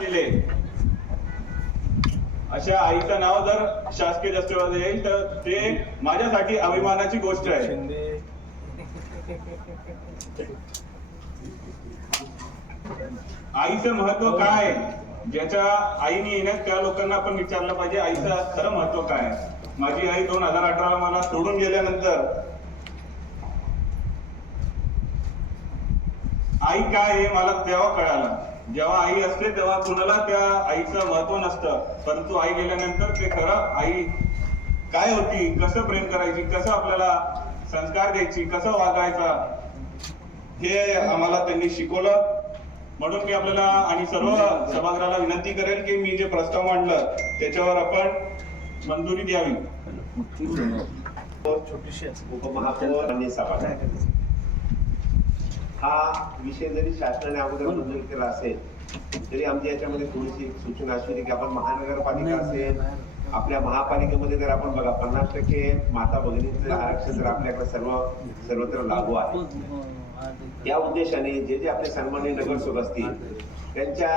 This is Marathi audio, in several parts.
केले अशा आईचं नाव जर शासकीय दस्तावेज येईल तर ते माझ्यासाठी अभिमानाची गोष्ट आहे. आईचं महत्व काय आहे, ज्याच्या आईने येण्यात त्या लोकांना आपण विचारलं पाहिजे आईचं खरं महत्व काय आहे. माझी आई 2018 मला सोडून गेल्यानंतर आई काय आहे मला तेव्हा कळालं. जेव्हा आई असते तेव्हा कुणाला त्या आईचं महत्व नसतं, परंतु आई गेल्यानंतर ते खरं आई काय होती, कसं प्रेम करायची, कसं आपल्याला संस्कार द्यायची, कसं वागायचा हे आम्हाला त्यांनी शिकवलं. म्हणून मी आपल्याला आणि सर्व सभागृहाला विनंती करेल की मी जे प्रस्ताव मांडलं त्याच्यावर आपण मंजुरी द्यावी. उपमहापौर आणि सभागृह हा विषय जरी शासनाने अगोदर मंजूर केला असेल तरी आमच्या याच्यामध्ये थोडीशी एक सूचना अशी होती की आपण महानगरपालिका असेल, आपल्या महापालिकेमध्ये जर आपण बघा 50% माता भगिनींचं आरक्षण जर आपल्याकडे सर्वत्र लागू आहे. त्या उद्देशाने जे जे आपले सन्माननीय नगरसेवक असतील त्यांच्या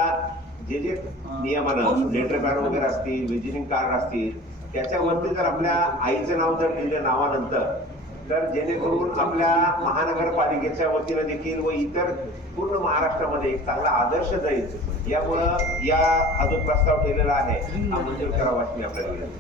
जे जे नियमानं लेटर पॅड वगैरे असतील, विजिटिंग कार्ड असतील, त्याच्यावरती जर आपल्या आईचं नाव जर दिलं नावानंतर तर जेणेकरून आपल्या महानगरपालिकेच्या वतीनं देखील व इतर पूर्ण महाराष्ट्रामध्ये एक चांगला आदर्श जाईल. यामुळं हा जो प्रस्ताव केलेला आहे हा मंजूर करावा अशी मी आपल्याला विनंती.